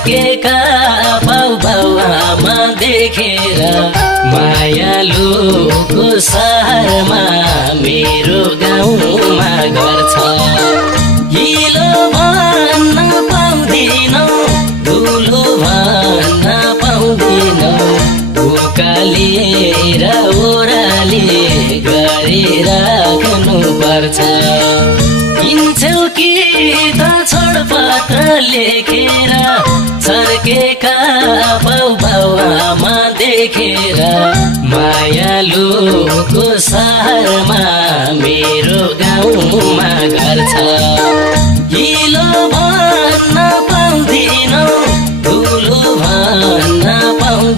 छर्केका बाउ बाउआमा देखेर मायालुको सहरमा मेरो गाउँमा गर्छ हिलो भन्न पाउँदिनौ धुलो भन्न पाउँदिनौ उकालेर ओराली गरिराख्नु पर्छ हिँड्छौ कि त छोडपत्र लेखेर छर्केका बाउ बाउआमा देखेर मायालुको सहरमा मेरो गाउँमा गर्छ